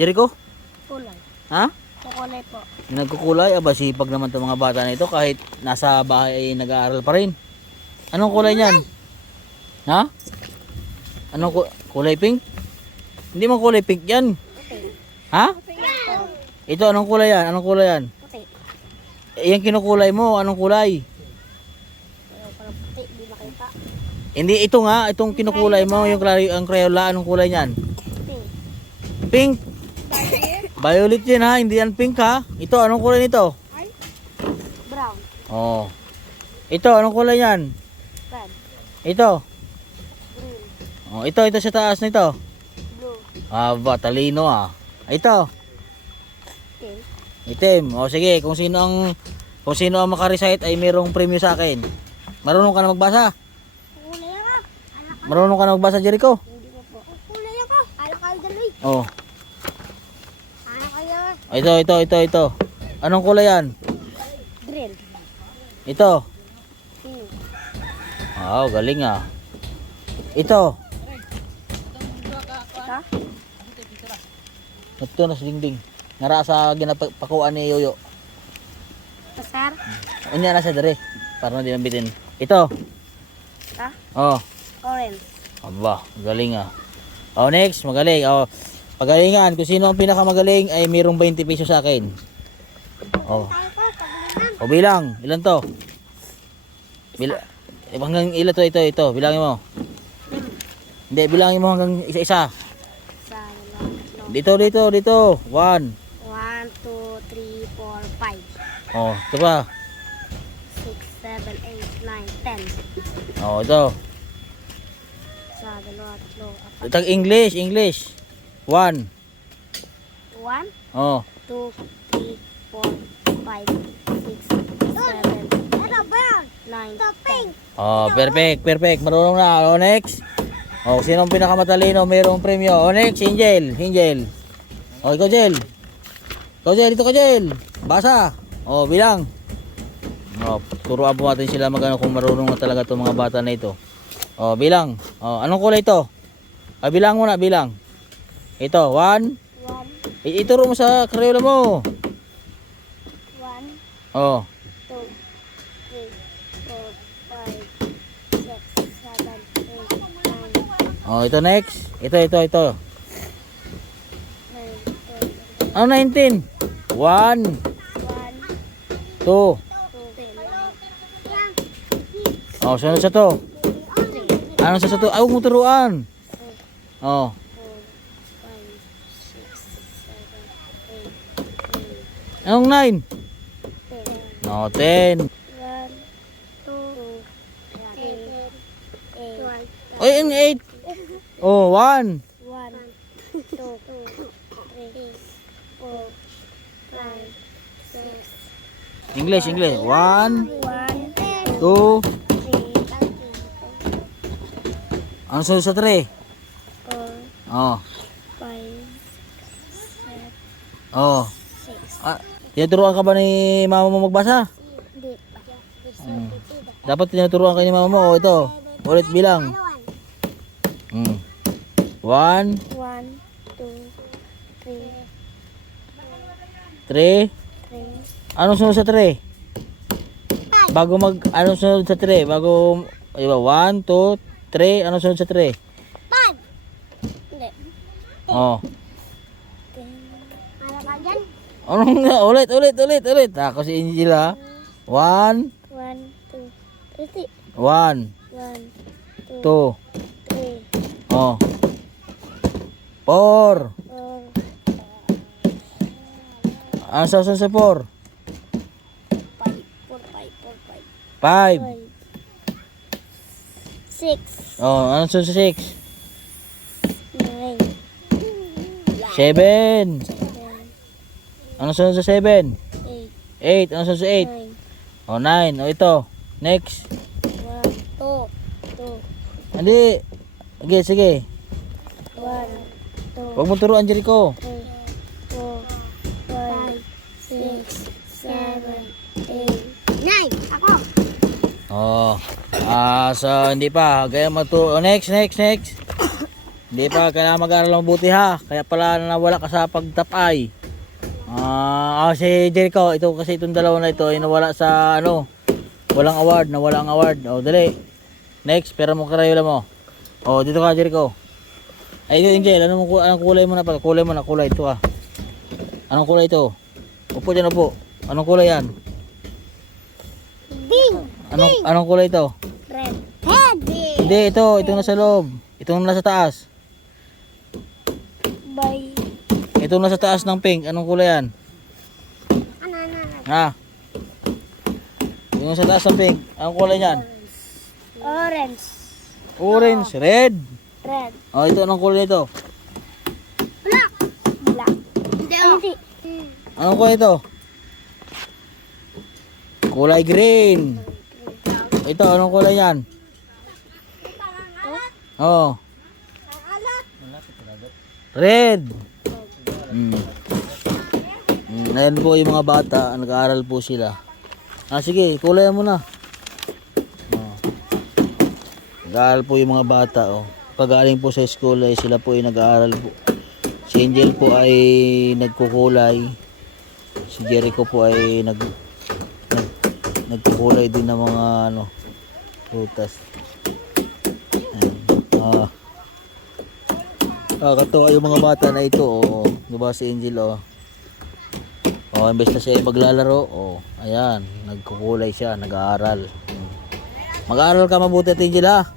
Jericho? Kulay. Ha? Kukulay po. Nagkukulay? Aba, sipag naman itong mga bata na ito kahit nasa bahay ay nag-aaral pa rin. Anong kulay niyan? Ha? Anong kulay pink? Hindi mo kulay pink yan. Ha? Ito, anong kulay yan? Anong kulay yan? Puti. Yung kinukulay mo, anong kulay? Parang puti, di makita. Hindi, ito nga, itong kinukulay mo, yung ang Crayola, anong kulay niyan? Puti. Pink. Violet yan ha, hindi yan pink ha. Ito, anong kulay nito? Brown. Oh. Ito, anong kulay yan? Red. Ito. Green. Oh, ito sa taas nito. Blue. Aba, talino ah. Ito, Pink. itim. O sige, kung sino ang makarecite ay mayroong premyo sa akin. Marunong ka na magbasa? Kulay ako. Marunong ka na magbasa, Jericho? Hindi ko po. Kulay ako. Alakal daloy. Oh. Ano kayo? Ito. Anong kulay yan? Green. Ito. Pink. Wow, galing ah. Ito. Ito? Ito na sa dingding. Nara sa ginapakuan ni Yoyo. Ito, sir? Unya na sa dere. Para na di nabitin. Ito. Ito? Oh. Orange. Aba, galing ah. Oh, next, magaling. Oh, pagalingan. Kung sino ang pinakamagaling ay mayroong 20 pesos sa akin. Oh. O bilang, ilan to? Hanggang ilan to, ito. Bilangin mo. Hindi, bilangin mo hanggang isa-isa. Sa Dito. 1. 1, 2, 3, 4, 5. Oh, ito pa. 6, 7, 8, 9, 10. Oh, ito. Sa dalawa, tatlo, apat. Itag English. 1. 1, Oh. 2, 3, 4, 5, 6, 7, 8, 9, 10. Oh, perfect. Marunong na. Oh, next. Oh, sino ang pinakamatalino, mayroong premyo. Oh, next, Angel. Oh, ikaw, Jel. Dito ka, Jel. Basa. Oh, bilang. Oh, turuan po natin sila magano kung marunong na talaga itong mga bata na ito. Oh, bilang. Oh, anong kulay ito? Bilang muna, bilang. Ito, 1. 1, Ituro mo sa Crayola mo. 1, Oh. 2, 3, 4, 5, 6, 7, 8, 9, Oh, ito next. Ito. 9, 10. Ano 19? 1, 1, 2. 2, 3, Oh, sunod sa to. Ano sa to? Ay, huwag mo turuan. Oh. 4, 5, 6, 7, 8, 9, Anong 9? 10. No, 10. 1, 2, 3, 8. Oy, ang 8. Oh, 1. 1, 2, 3, 4, 5, 6, English. 1, 1, 2. 3, Ano sunod sa 3? 4, Oh. 5, Oh. 6. Ah, tinuturuan ka ba ni mama mo magbasa? Hindi pa. Dapat tinuturuan ka ni mama mo. Oh, ito. Ulit bilang. 1, 1, 2, 3. 3, 3, Anong sunod sa 3? Anong sunod sa 3? Bago, iba, 1, 2, 3. Anong sunod sa 3? 5. Hindi. Oh. 10. Ano ka dyan? Anong nga? Ulit. Ako si Angela. 1, 1, 2, 3, 1, 1, 2, 2. 3, Oh. 4. 4, Ano sunod sa 4? 5, 5. 6, Oh, ano sunod sa 6? 9, 7. 7, Ano sunod sa 7? 8, 8. Ano sunod sa 8? 9, Oh, 9. Oh, ito. Next. 1, 2, 2, Hindi. Sige. 1, 2, Huwag mo turuan, Jericho. 3, 4, 5, 6, 7, 8, 9. Ako. Oh. So hindi pa. Gaya next. Hindi pa, kailangan mag-aral mabuti ha. Kaya pala nawala ka sa pagtapay. Si Jericho, ito kasi itong dalawa na ito ay nawala sa ano, walang award, nawala ang award. O, dali. Next, pera mo karayula mo. O, dito ka Jericho. Ay, ito Angel, anong kulay mo na pala? Kulay mo na, kulay ito ah. Anong kulay ito? Upo dyan, upo. Anong kulay yan? Ding. Anong kulay ito? Red. Heavy. Hindi, itong nasa loob. Itong nasa taas. By. Itong nasa taas ng pink, anong kulay yan? Ano. Ha? Yung sa taas ng pink, anong kulay niyan? Orange. Orange, red. Red. O, ito anong kulay nito? Black. Black. Hindi. Anong kulay ito? Kulay green. Ito, anong kulay yan? Oh. Red. Ayan po yung mga bata, nag-aaral po sila. Sige, kulay mo na. Oh. Nag-aaral po yung mga bata, oh. Pag-aaling po sa school ay sila po ay nag-aaral po. Si Angel po ay nagkukulay. Si Jericho po ay nagkukulay din ng mga ano, prutas. Katuwa yung mga bata na ito, oh. Diba si Angel, oh. Oh, imbes na siya ay maglalaro, oh. Ayan, nagkukulay siya, nag-aaral. Mag-aaral ka mabuti at Angel, ha?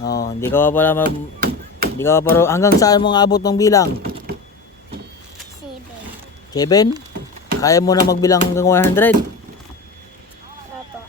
Oh, hindi ka pa hanggang saan mo abot ng bilang? 7. 7? Kaya mo na magbilang hanggang 100? Opo.